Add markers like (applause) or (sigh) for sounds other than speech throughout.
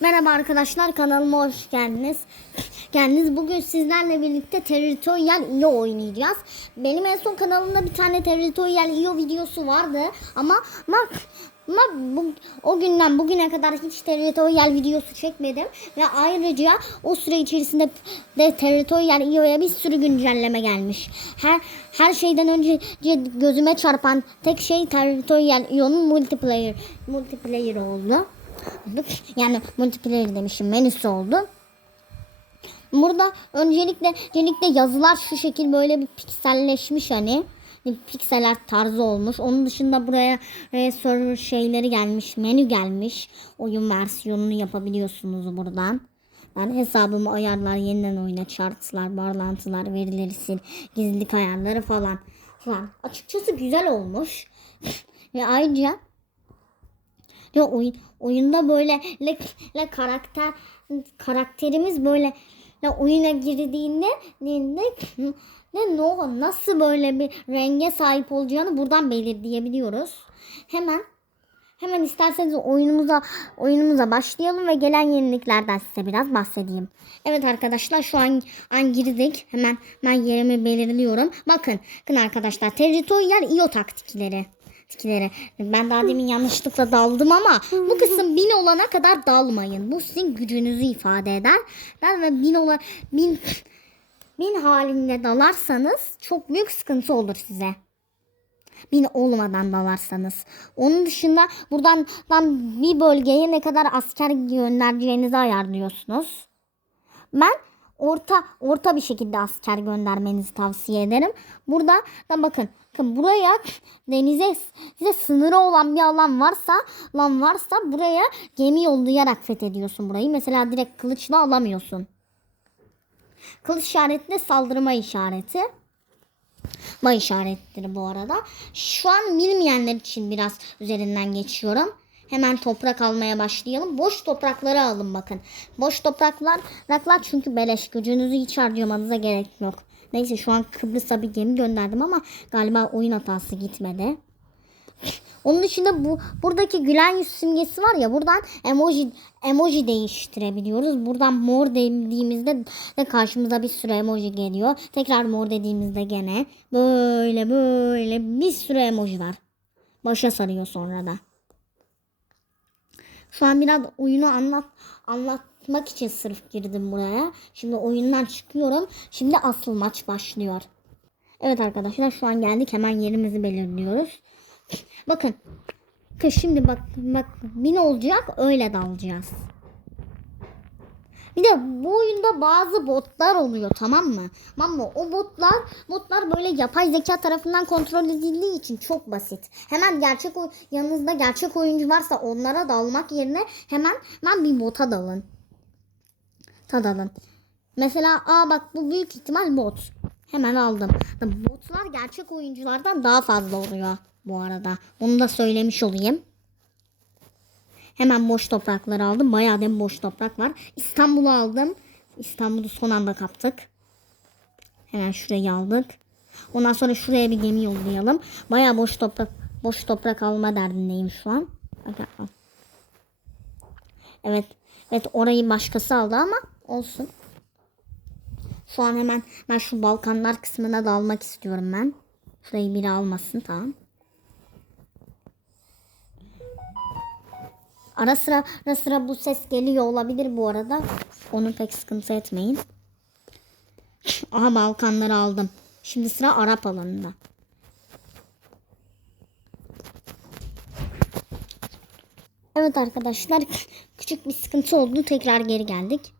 Merhaba arkadaşlar kanalıma hoş geldiniz. Geldiniz bugün sizlerle birlikte Territorial IO oynayacağız. Benim en son kanalımda bir tane Territorial IO videosu vardı ama ama, ama bu, o günden bugüne kadar hiç Territorial videosu çekmedim ve ayrıca o süre içerisinde de Territorial IO'ya bir sürü güncelleme gelmiş. Her her şeyden önce gözüme çarpan tek şey Territorial IO'nun multiplayer multiplayer oldu. Yani multiplayer demişim menüsü oldu. Burada öncelikle öncelikle yazılar şu şekil böyle bir pikselleşmiş hani pikseller tarzı olmuş. Onun dışında buraya e, server şeyleri gelmiş, menü gelmiş. Oyun versiyonunu yapabiliyorsunuz buradan. Yani hesabımı ayarlar, yeniden oyna, chartslar, bağlantılar, verileri sil, gizlilik ayarları falan. falan. Açıkçası güzel olmuş. (laughs) Ve ayrıca ya oyun oyunda böyle le, le karakter karakterimiz böyle ya oyuna girdiğinde ne ne no nasıl böyle bir renge sahip olacağını buradan belirleyebiliyoruz. Hemen hemen isterseniz oyunumuza oyunumuza başlayalım ve gelen yeniliklerden size biraz bahsedeyim. Evet arkadaşlar şu an, an girdik. Hemen ben yerimi belirliyorum. Bakın, bakın arkadaşlar Territorial IO taktikleri taktikleri. Ben daha demin yanlışlıkla daldım ama bu kısım bin olana kadar dalmayın. Bu sizin gücünüzü ifade eder. Ben ve bin ola bin bin halinde dalarsanız çok büyük sıkıntı olur size. Bin olmadan dalarsanız. Onun dışında buradan bir bölgeye ne kadar asker göndereceğinizi ayarlıyorsunuz. Ben orta orta bir şekilde asker göndermenizi tavsiye ederim. Burada da bakın buraya denize size sınırı olan bir alan varsa lan varsa buraya gemi yollayarak fethediyorsun burayı. Mesela direkt kılıçla alamıyorsun. Kılıç işareti saldırma işareti. Ma işaretleri bu arada. Şu an bilmeyenler için biraz üzerinden geçiyorum. Hemen toprak almaya başlayalım. Boş toprakları alın bakın. Boş topraklar, topraklar çünkü beleş. Gücünüzü hiç harcamanıza gerek yok. Neyse şu an Kıbrıs'a bir gemi gönderdim ama galiba oyun hatası gitmedi. Onun dışında bu buradaki gülen yüz simgesi var ya buradan emoji emoji değiştirebiliyoruz. Buradan mor dediğimizde de karşımıza bir sürü emoji geliyor. Tekrar mor dediğimizde gene böyle böyle bir sürü emoji var. Başa sarıyor sonra da. Şu an biraz oyunu anlat anlatmak için sırf girdim buraya. Şimdi oyundan çıkıyorum. Şimdi asıl maç başlıyor. Evet arkadaşlar şu an geldik. Hemen yerimizi belirliyoruz. Bakın. Şimdi bak, bak bin olacak öyle dalacağız. Bir de bu oyunda bazı botlar oluyor tamam mı? Tamam mı? O botlar botlar böyle yapay zeka tarafından kontrol edildiği için çok basit. Hemen gerçek yanınızda gerçek oyuncu varsa onlara dalmak yerine hemen hemen bir bota dalın. Tadalın. Mesela aa bak bu büyük ihtimal bot. Hemen aldım. Botlar gerçek oyunculardan daha fazla oluyor bu arada. Onu da söylemiş olayım. Hemen boş toprakları aldım. Bayağı da boş toprak var. İstanbul'u aldım. İstanbul'u son anda kaptık. Hemen şurayı aldık. Ondan sonra şuraya bir gemi yollayalım. Bayağı boş toprak boş toprak alma derdindeyim şu an. Evet. Evet orayı başkası aldı ama olsun. Şu an hemen ben şu Balkanlar kısmına da almak istiyorum ben. Şurayı biri almasın tamam. Ara sıra ara sıra bu ses geliyor olabilir bu arada. Onu pek sıkıntı etmeyin. (laughs) Aha Balkanları aldım. Şimdi sıra Arap alanında. Evet arkadaşlar (laughs) küçük bir sıkıntı oldu. Tekrar geri geldik.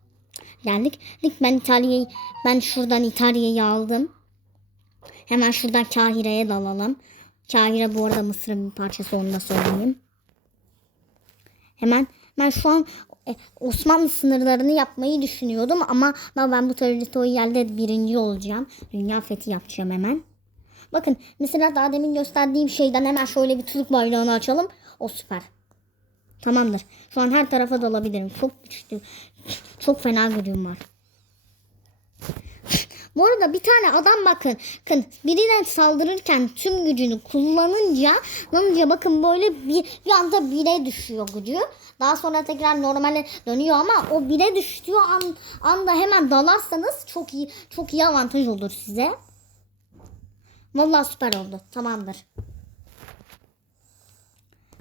Geldik. Ben İtalya'yı ben şuradan İtalya'yı aldım. Hemen şuradan Kahire'ye dalalım. Kahire bu arada Mısır'ın bir parçası onu da söyleyeyim. Hemen ben şu an e, Osmanlı sınırlarını yapmayı düşünüyordum ama ben bu teritoriyelde birinci olacağım. Dünya fethi yapacağım hemen. Bakın mesela daha demin gösterdiğim şeyden hemen şöyle bir Türk bayrağını açalım. O süper. Tamamdır. Şu an her tarafa dalabilirim. Çok güçlü. Çok fena gücüm var. Bu arada bir tane adam bakın. Bakın birine saldırırken tüm gücünü kullanınca kullanınca bakın böyle bir, bir anda bire düşüyor gücü. Daha sonra tekrar normale dönüyor ama o bire düştüğü an, anda hemen dalarsanız çok iyi çok iyi avantaj olur size. Vallahi süper oldu. Tamamdır.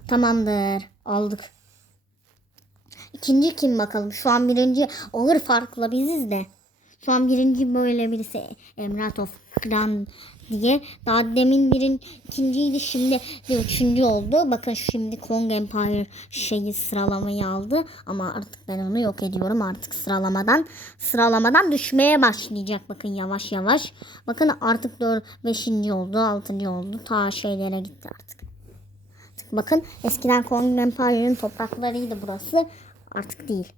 Tamamdır. Aldık. İkinci kim bakalım? Şu an birinci ağır farkla biziz de. Şu an birinci böyle birisi Emratov Kran diye. Daha demin birin ikinciydi şimdi de üçüncü oldu. Bakın şimdi Kong Empire şeyi sıralamayı aldı. Ama artık ben onu yok ediyorum. Artık sıralamadan sıralamadan düşmeye başlayacak. Bakın yavaş yavaş. Bakın artık 4 5. oldu, 6. oldu. Ta şeylere gitti artık. Artık bakın eskiden Kong Empire'ın topraklarıydı burası. Artık değil.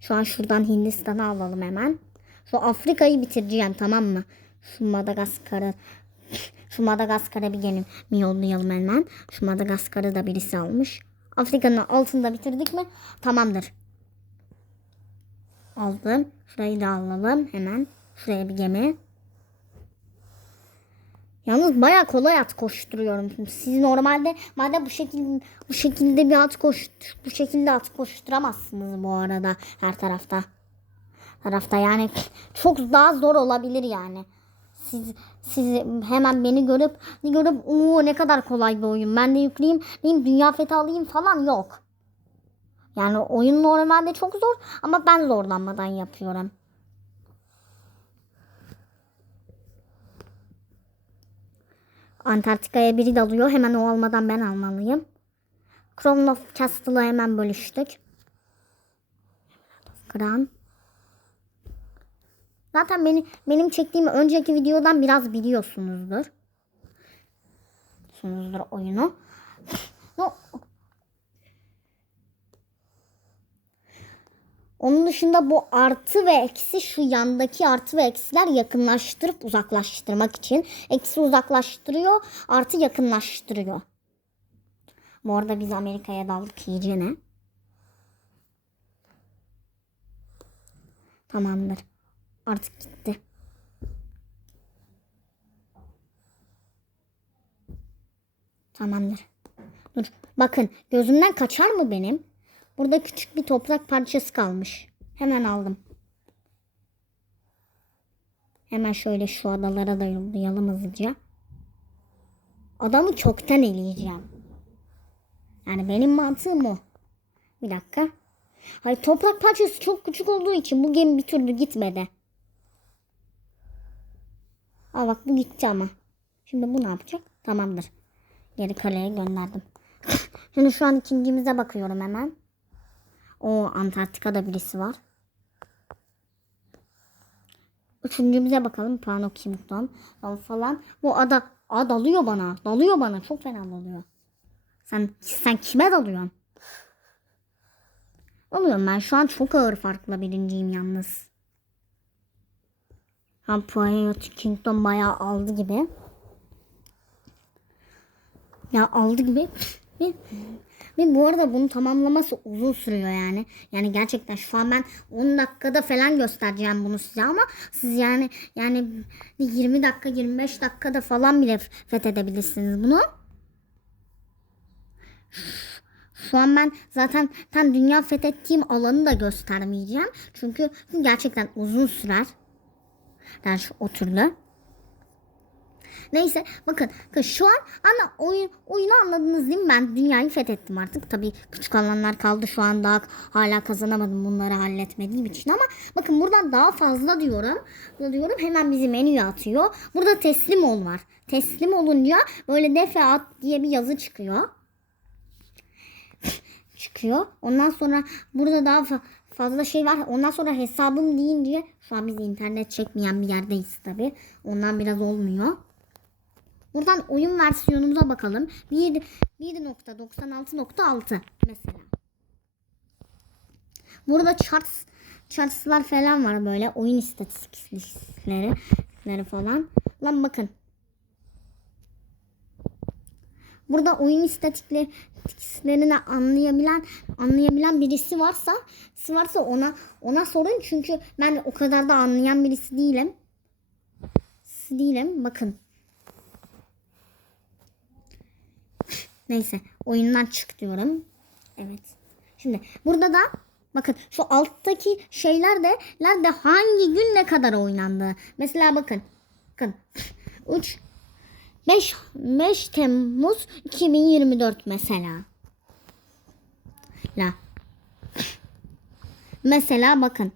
Şu an şuradan Hindistan'ı alalım hemen. Şu Afrika'yı bitireceğim tamam mı? Şu Madagaskar'ı şu Madagaskar'a bir gemi yollayalım hemen. Şu Madagaskar'ı da birisi almış. Afrika'nın altında bitirdik mi? Tamamdır. Aldım. Şurayı da alalım hemen. Şuraya bir gemi. Yalnız baya kolay at koşturuyorum. Siz normalde madem bu şekilde bu şekilde bir at koş bu şekilde at koşturamazsınız bu arada her tarafta. Tarafta yani çok daha zor olabilir yani. Siz siz hemen beni görüp görüp o ne kadar kolay bir oyun. Ben de yükleyeyim, diyeyim, dünya fethi alayım falan yok. Yani oyun normalde çok zor ama ben zorlanmadan yapıyorum. Antarktika'ya biri dalıyor. Hemen o almadan ben almalıyım. Crown of Castle'ı hemen bölüştük. Kran. Zaten beni, benim çektiğim önceki videodan biraz biliyorsunuzdur. Biliyorsunuzdur oyunu. (laughs) Onun dışında bu artı ve eksi şu yandaki artı ve eksiler yakınlaştırıp uzaklaştırmak için. Eksi uzaklaştırıyor, artı yakınlaştırıyor. Bu arada biz Amerika'ya daldık iyice ne? Tamamdır. Artık gitti. Tamamdır. Dur. Bakın gözümden kaçar mı benim? Burada küçük bir toprak parçası kalmış. Hemen aldım. Hemen şöyle şu adalara da yollayalım hızlıca. Adamı çoktan eleyeceğim. Yani benim mantığım o. Bir dakika. Hayır toprak parçası çok küçük olduğu için bu gemi bir türlü gitmedi. Aa bak bu gitti ama. Şimdi bu ne yapacak? Tamamdır. Geri kaleye gönderdim. (laughs) Şimdi şu an ikincimize bakıyorum hemen. O Antarktika'da birisi var. Üçüncümüze bakalım. Pano Kingdom falan. Bu ada, ada dalıyor bana. Dalıyor bana. Çok fena dalıyor. Sen sen kime dalıyorsun? Dalıyorum ben. Şu an çok ağır farkla birinciyim yalnız. Ha Puyo Kingdom bayağı aldı gibi. Ya aldı gibi. (laughs) Ve, bu arada bunu tamamlaması uzun sürüyor yani. Yani gerçekten şu an ben 10 dakikada falan göstereceğim bunu size ama siz yani yani 20 dakika 25 dakikada falan bile fethedebilirsiniz bunu. Şu an ben zaten tam dünya fethettiğim alanı da göstermeyeceğim. Çünkü gerçekten uzun sürer. Yani şu oturdu. Neyse bakın, şu an ana oyun oyunu anladınız değil mi? Ben dünyayı fethettim artık. Tabii küçük alanlar kaldı şu an daha hala kazanamadım bunları halletmediğim için ama bakın buradan daha fazla diyorum. Burada diyorum hemen bizi menüye atıyor. Burada teslim ol var. Teslim olunca böyle defe at diye bir yazı çıkıyor. (laughs) çıkıyor. Ondan sonra burada daha fa- fazla şey var. Ondan sonra hesabım deyince şu an biz internet çekmeyen bir yerdeyiz tabi. Ondan biraz olmuyor. Buradan oyun versiyonumuza bakalım. 1 1.96.6 mesela. Burada charts charts'lar falan var böyle oyun istatistikleri falan. Lan bakın. burada oyun istatistiklerini anlayabilen anlayabilen birisi varsa varsa ona ona sorun çünkü ben o kadar da anlayan birisi değilim. Değilim. Bakın. Neyse oyundan çık diyorum. Evet. Şimdi burada da bakın şu alttaki şeyler de de hangi gün ne kadar oynandı. Mesela bakın. Bakın. 3 5 5 Temmuz 2024 mesela. La. Mesela bakın.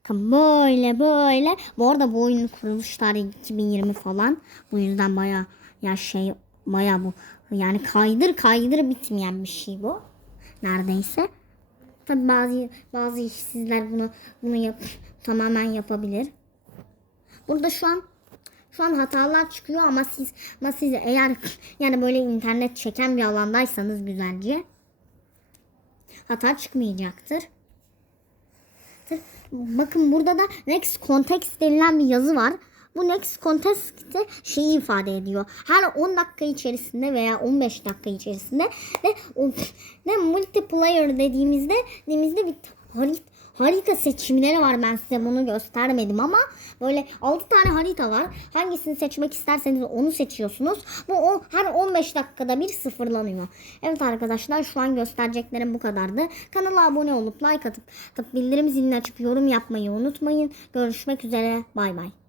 Bakın böyle böyle. Bu arada bu oyunun kuruluş tarihi 2020 falan. Bu yüzden baya ya şey baya bu yani kaydır kaydır bitmeyen bir şey bu. Neredeyse. Tabi bazı bazı işsizler bunu bunu yap tamamen yapabilir. Burada şu an şu an hatalar çıkıyor ama siz ama siz eğer (laughs) yani böyle internet çeken bir alandaysanız güzelce hata çıkmayacaktır. Bakın burada da next context denilen bir yazı var. Bu next context'te şeyi ifade ediyor. Her 10 dakika içerisinde veya 15 dakika içerisinde de o ne multiplayer dediğimizde dediğimizde bir harita, harita seçimleri var. Ben size bunu göstermedim ama böyle 6 tane harita var. Hangisini seçmek isterseniz onu seçiyorsunuz. Bu o, her 15 dakikada bir sıfırlanıyor. Evet arkadaşlar şu an göstereceklerim bu kadardı. Kanala abone olup like atıp, atıp bildirim zilini açıp yorum yapmayı unutmayın. Görüşmek üzere. Bay bay.